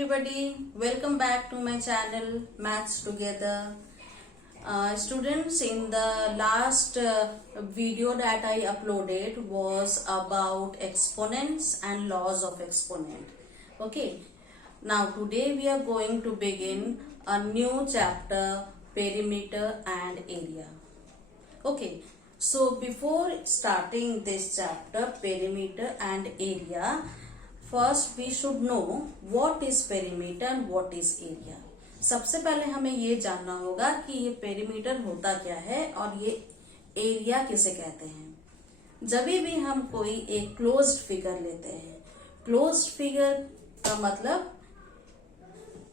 everybody, welcome back to my channel Maths Together. Students, in the last video that I uploaded was about exponents and laws of exponent. Okay, now today we are going to begin a new chapter, perimeter and area. Okay, so before starting this chapter, perimeter and area, first we should know what is perimeter and what is area. सबसे पहले हमें ये जानना होगा कि ये perimeter होता क्या है और ये एरिया किसे कहते हैं। जब भी हम कोई एक क्लोज्ड फिगर लेते हैं, क्लोज्ड फिगर का मतलब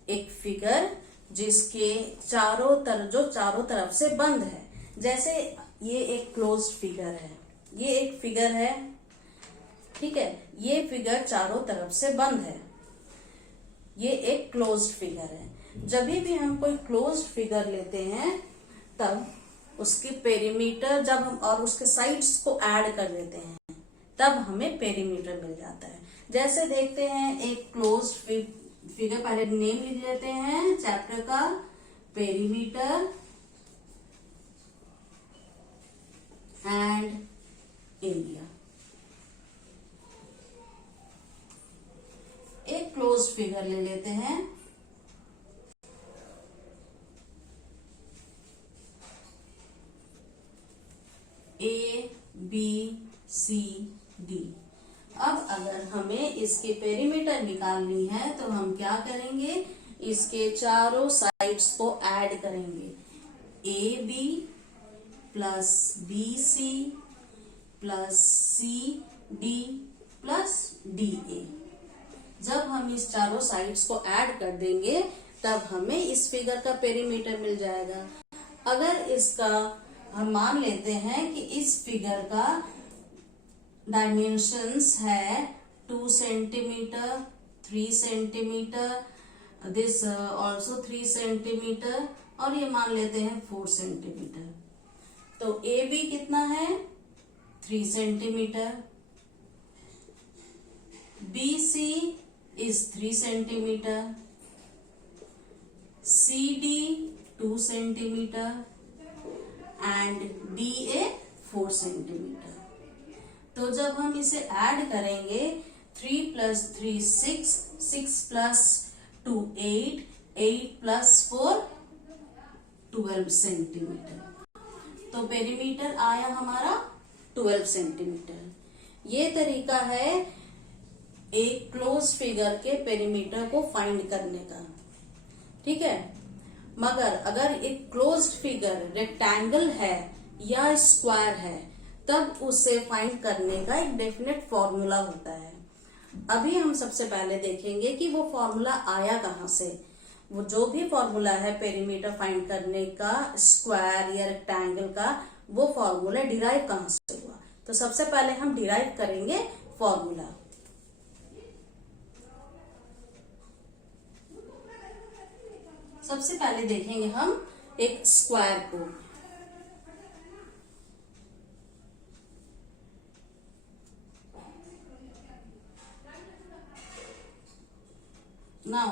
एक फिगर जिसके चारों तरफ से बंद है। जैसे ये एक क्लोज्ड फिगर है, ये एक फिगर है, ठीक है, ये फिगर चारों तरफ से बंद है, ये एक क्लोज्ड फिगर है। जब भी हम कोई क्लोज्ड फिगर लेते हैं तब उसकी पेरीमीटर जब हम और उसके साइड्स को ऐड कर देते हैं तब हमें पेरीमीटर मिल जाता है। जैसे देखते हैं एक क्लोज्ड फिगर, पहले नेम लिख लेते हैं चैप्टर का, पेरीमीटर एंड एरिया। एक क्लोज्ड फिगर ले लेते हैं, ए बी सी डी। अब अगर हमें इसके पेरीमीटर निकालनी है तो हम क्या करेंगे, इसके चारों साइड्स को ऐड करेंगे, A B plus B C plus C D plus D A. जब हम इस चारों साइड्स को ऐड कर देंगे तब हमें इस फिगर का पेरीमीटर मिल जाएगा। अगर इसका हम मान लेते हैं कि इस फिगर का डायमेंशंस है 2 centimetre, 3 centimetre, this also 3 centimetre, और ये मान लेते हैं 4 सेंटीमीटर। तो ए बी कितना है, 3 centimetre, B C is 3 centimeter, CD 2 centimeter and DA 4 centimeter। तो जब हम इसे ऐड करेंगे 3 plus 3 6, 6 plus 2 8, 8 plus 4 12 सेंटीमीटर। तो पेरीमीटर आया हमारा 12 सेंटीमीटर। ये तरीका है एक क्लोज फिगर के पेरीमीटर को फाइंड करने का, ठीक है। मगर अगर एक क्लोज्ड फिगर रेक्टेंगल है या स्क्वायर है तब उसे फाइंड करने का एक डेफिनेट फॉर्मूला होता है। अभी हम सबसे पहले देखेंगे कि वो फॉर्मूला आया कहाँ से। वो जो भी फॉर्मूला है पेरीमीटर फाइंड करने का, स्क्वायर या रेक्टेंगल का, वो फॉर्मूला डिराइव कहाँ से हुआ। तो सबसे पहले हम डिराइव करेंगे फॉर्मूला। सबसे पहले देखेंगे हम एक स्क्वायर को। नाउ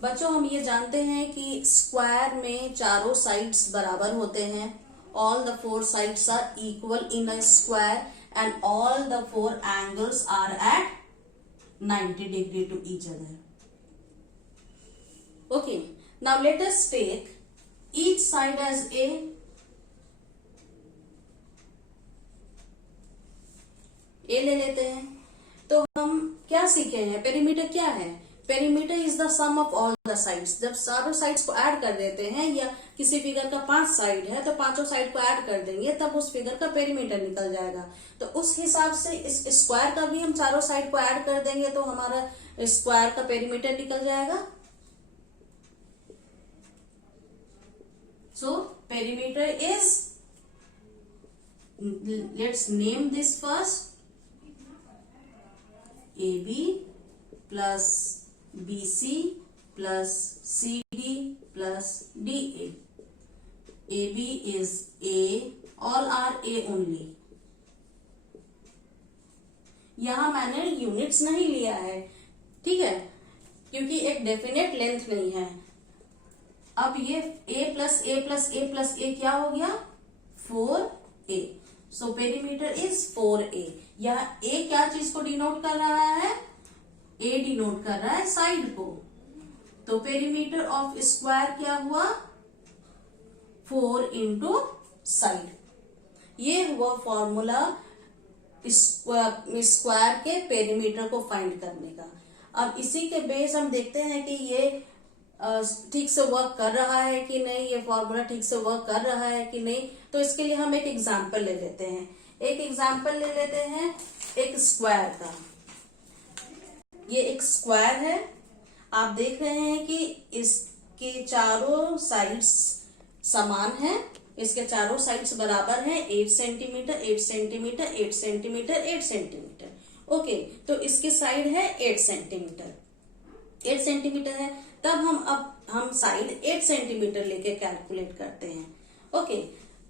बच्चों, हम ये जानते हैं कि स्क्वायर में चारों साइड्स बराबर होते हैं। All the 4 sides are equal in a square and all the 4 angles are at 90 degree to each other. Okay, now let us take each side as a ले लेते हैं। तो हम क्या सीखे हैं, पेरीमीटर क्या है। Perimeter is the sum of all the sides. जब सारों साइड्स को ऐड कर देते हैं, या किसी फिगर का 5 साइड है तो पांचों साइड को ऐड कर देंगे तब उस फिगर का पेरीमीटर निकल जाएगा। तो उस हिसाब से इस स्क्वायर का भी हम चारों साइड को ऐड कर देंगे तो हमारा स्क्वायर का पेरीमीटर निकल जाएगा। So perimeter is, let's name this first, AB plus BC plus CD plus DA। AB is A, all are A only। यहाँ मैंने यूनिट्स नहीं लिया है, ठीक है। क्योंकि एक डेफिनेट लेंथ नहीं है। अब ये a plus A plus A plus A क्या हो गया, 4a। So perimeter is 4a। यह a क्या चीज को डिनोट कर रहा है, a डिनोट कर रहा है साइड को। तो पेरीमीटर ऑफ स्क्वायर क्या हुआ, 4 इंटू साइड। ये हुआ फॉर्मूला स्क्वायर के पेरीमीटर को फाइंड करने का। अब इसी के बेस हम देखते हैं कि ये ठीक से वर्क कर रहा है कि नहीं, ये फॉर्मूला ठीक से वर्क कर रहा है कि नहीं। तो इसके लिए हम एक एग्जांपल ले लेते हैं। एक एग्जांपल ले लेते हैं एक स्क्वायर का। ये एक स्क्वायर है, आप देख रहे हैं कि इसके चारों साइड्स समान है, इसके चारों साइड्स बराबर हैं, 8 centimetre 8 centimetre 8 centimetre 8 centimetre. Okay, तो इसकी साइड है 8 सेंटीमीटर 8 सेंटीमीटर है। तब हम साइड 8 सेंटीमीटर लेके कैलकुलेट करते हैं। ओके,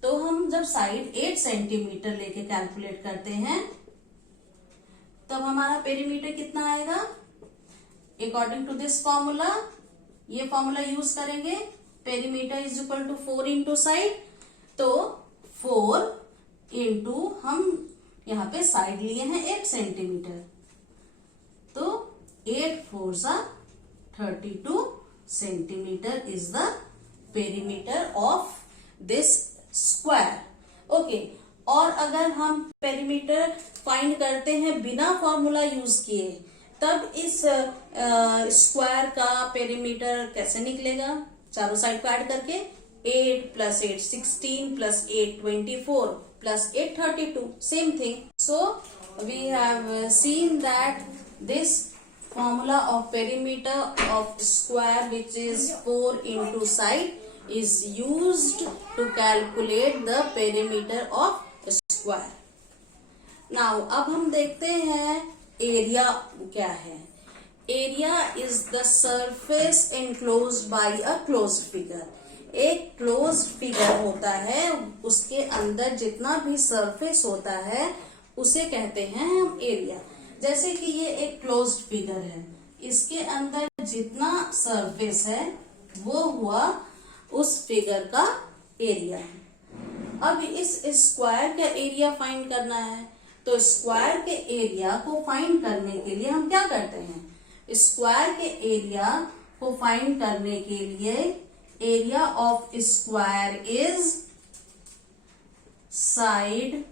तो हम जब साइड 8 सेंटीमीटर लेके कैलकुलेट करते हैं तब हमारा पेरीमीटर कितना आएगा, अकॉर्डिंग टू दिस फॉर्मूला। ये फॉर्मूला यूज करेंगे, perimeter is equal to 4 into side. तो 4 इंटू हम यहाँ पे साइड लिए हैं 8 सेंटीमीटर, तो 8 4 32 centimetre is the perimeter of this square. Okay, और अगर हम पेरीमीटर फाइंड करते हैं बिना फॉर्मूला यूज किए, तब इस स्क्वायर का पेरीमीटर कैसे निकलेगा, चारों साइड को ऐड करके 8 plus 8 16 plus 8 24 plus 8 32, same thing. So we have seen that this formula of perimeter of square, which is 4 into side, is used to calculate the perimeter of square. Now अब हम देखते हैं area क्या है। Area is the surface enclosed by a closed figure. एक close figure होता है, उसके अंदर जितना भी सरफेस होता है उसे कहते हैं हम एरिया। जैसे कि ये एक क्लोज्ड फिगर है, इसके अंदर जितना सरफेस है वो हुआ उस फिगर का एरिया। अब इस स्क्वायर का एरिया फाइंड करना है, तो स्क्वायर के एरिया को फाइंड करने के लिए हम क्या करते हैं, स्क्वायर के एरिया को फाइंड करने के लिए area of square is side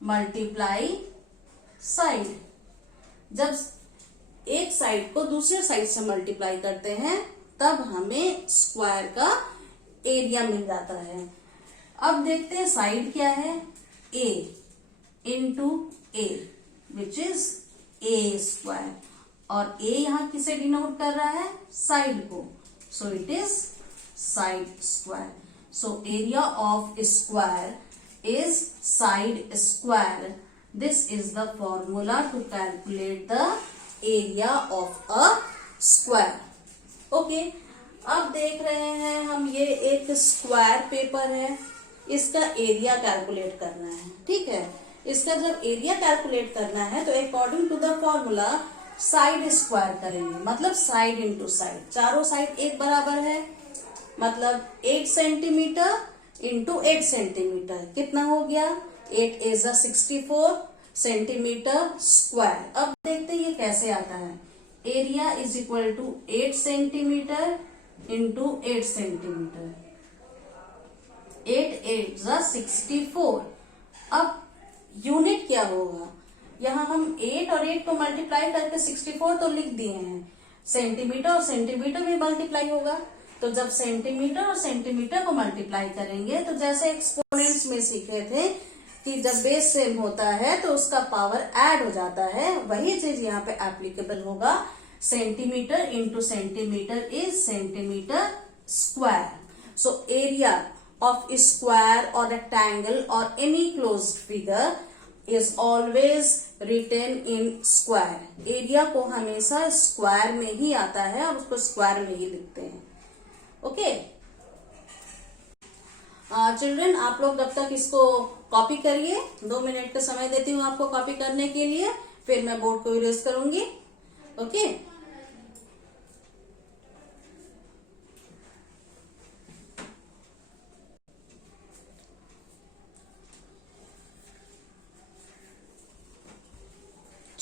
multiply side. जब एक साइड को दूसरे साइड से मल्टीप्लाई करते हैं तब हमें स्क्वायर का एरिया मिल जाता है। अब देखते हैं साइड क्या है, a into A which is a square, और a यहां किसे डिनोट कर रहा है, साइड को। So it is side square. So area of square is side square. This is the formula to calculate the area of a square. Okay. अब देख रहे हैं हम, ये एक स्क्वायर पेपर है, इसका एरिया कैलकुलेट करना है। ठीक है, इसका जब एरिया कैलकुलेट करना है तो according to the formula side square करेंगे, मतलब साइड इंटू साइड। चारों साइड एक बराबर है, मतलब 8 सेंटीमीटर इंटू 8 सेंटीमीटर कितना हो गया, 8 is 64 सेंटीमीटर स्क्वायर। अब देखते हैं ये कैसे आता है, area is equal to 8 centimetre into 8 centimetre, 8 8 64। अब यूनिट क्या होगा, यहाँ हम 8 और 8 को मल्टीप्लाई करके 64 तो लिख दिए हैं, सेंटीमीटर और सेंटीमीटर में मल्टीप्लाई होगा। तो जब सेंटीमीटर और सेंटीमीटर को मल्टीप्लाई करेंगे तो जैसे एक्सपोनेंट्स में सीखे थे कि जब बेस सेम होता है तो उसका पावर ऐड हो जाता है, वही चीज यहाँ पे एप्लीकेबल होगा। Centimetre into centimetre is centimetre square. So area of square और रेक्टेंगल और any closed figure is always written in square. Area को हमेशा स्क्वायर में ही आता है और उसको स्क्वायर में ही लिखते हैं। ओके चिल्ड्रन, आप लोग जब तक इसको कॉपी करिए, 2 मिनट का समय देती हूँ आपको कॉपी करने के लिए, फिर मैं बोर्ड को इरेज करूंगी। ओके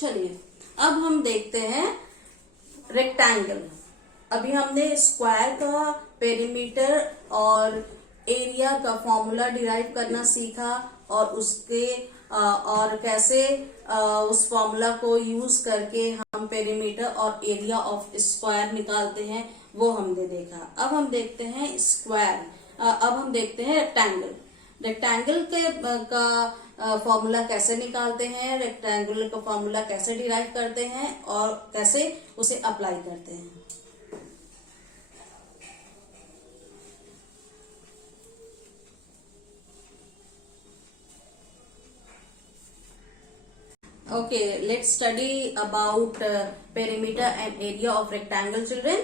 चलिए अब हम देखते हैं रेक्टेंगल। अभी हमने स्क्वायर का पेरीमीटर और एरिया का फॉर्मूला डिराइव करना सीखा और उसके और कैसे उस फॉर्मूला को यूज करके हम पेरीमीटर और एरिया ऑफ स्क्वायर निकालते हैं, वो हमने देखा। अब हम देखते हैं स्क्वायर, अब हम देखते हैं रेक्टेंगल। रेक्टेंगल के का फॉर्मूला कैसे निकालते हैं, रेक्टेंगल का फॉर्मूला कैसे डिराइव करते हैं और कैसे उसे अप्लाई करते हैं। Okay, let's study about perimeter and area of rectangle, children.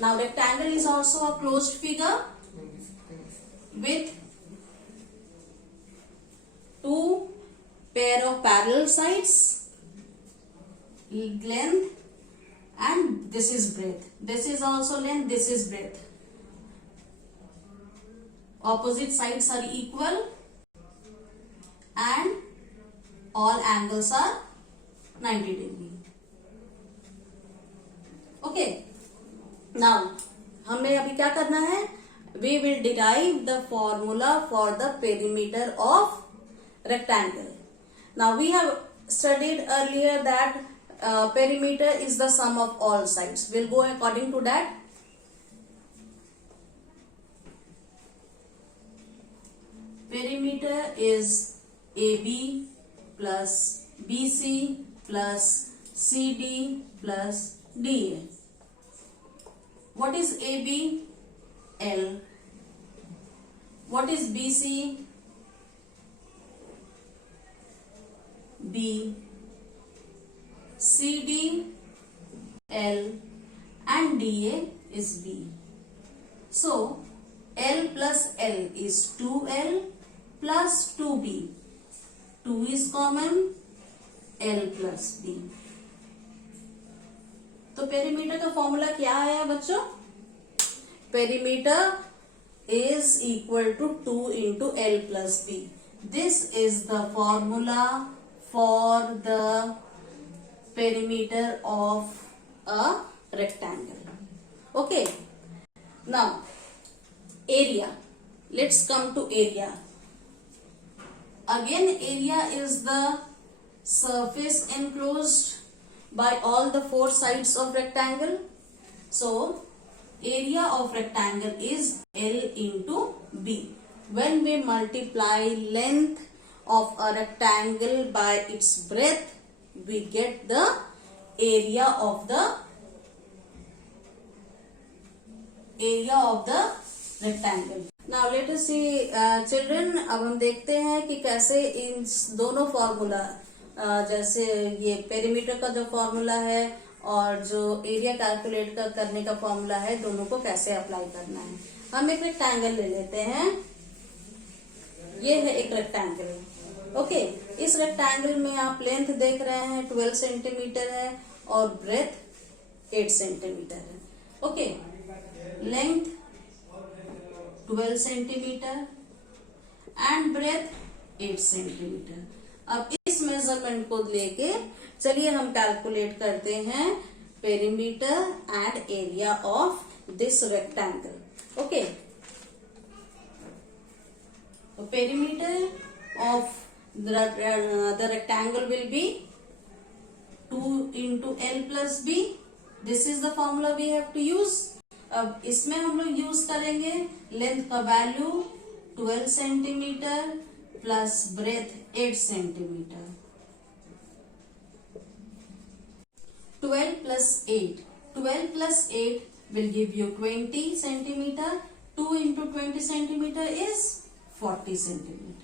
Now rectangle is also a closed figure with two pair of parallel sides, length, and this is breadth. This is also length, this is breadth. Opposite sides are equal and all angles are 90 degree. Okay. Now हमें अभी क्या करना है? We will derive the formula for the perimeter of rectangle. Now we have studied earlier that perimeter is the sum of all sides. We'll go according to that. Perimeter is AB plus BC plus CD plus DA. What is AB? L. What is BC? B. CD, L, and DA is B. So L plus L is 2L plus 2B. 2 is common, L plus B. तो perimeter का formula क्या है बच्चों? Perimeter is equal to 2 into L plus B. This is the formula for the perimeter of a rectangle. Okay. Now area. Let's come to area. Again, area is the surface enclosed by all the four sides of rectangle. So area of rectangle is L into B. When we multiply length of a rectangle by its breadth, we get the area of the rectangle. Now let us see children, अब हम देखते हैं कि कैसे इन दोनों formula जैसे ये perimeter का जो फॉर्मूला है और जो एरिया कैलकुलेट करने का फॉर्मूला है, दोनों को कैसे अप्लाई करना है। हम एक रेक्टेंगल ले लेते हैं। ये है एक रेक्टेंगल। ओके, इस रेक्टेंगल में आप लेंथ देख रहे हैं 12 सेंटीमीटर है और ब्रेथ 8 सेंटीमीटर है। Okay, length 12 centimetre and breadth 8 centimetre. अब इस मेजरमेंट को लेके चलिए हम कैलकुलेट करते हैं perimeter and area of this rectangle. Okay, तो perimeter of the rectangle will be 2 into L plus B. This is the formula we have to use. अब इसमें हम लोग यूज करेंगे लेंथ का value 12 centimetre plus breadth 8 centimetre. 12 plus 8. 12 plus 8 will give you 20 centimeter. 2 into 20 centimeter is 40 centimeter.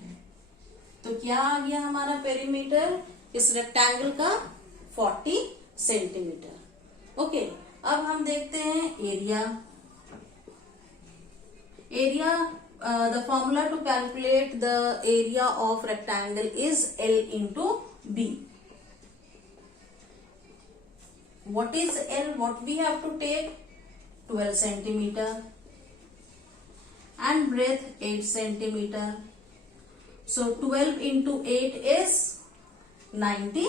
तो क्या आ गया हमारा पेरीमीटर इस रेक्टेंगल का? 40 सेंटीमीटर। ओके, अब हम देखते हैं area. Area, the formula to calculate the area of rectangle is L into B. What is L? What we have to take? 12 centimeter and breadth 8 centimeter. So 12 into 8 is 90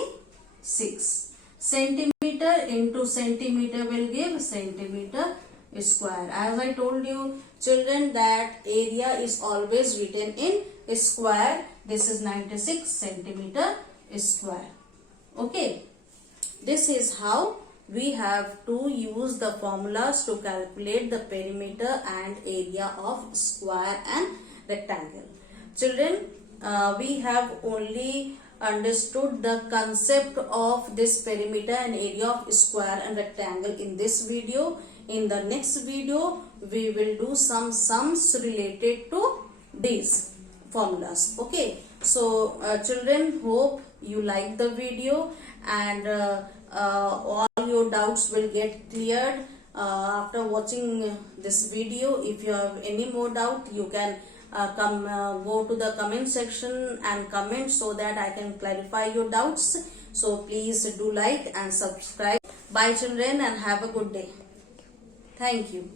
6. Centimeter into centimeter will give centimeter square. As I told you children that area is always written in square. This is 96 centimeter square. Okay. This is how we have to use the formulas to calculate the perimeter and area of square and rectangle. Children, we have only understood the concept of this perimeter and area of square and rectangle in this video. In the next video, we will do some sums related to these formulas. Okay. So, children, hope you like the video and all your doubts will get cleared after watching this video. If you have any more doubt, you can go to the comment section and comment so that I can clarify your doubts. So please do like and subscribe. Bye children and have a good day. Thank you.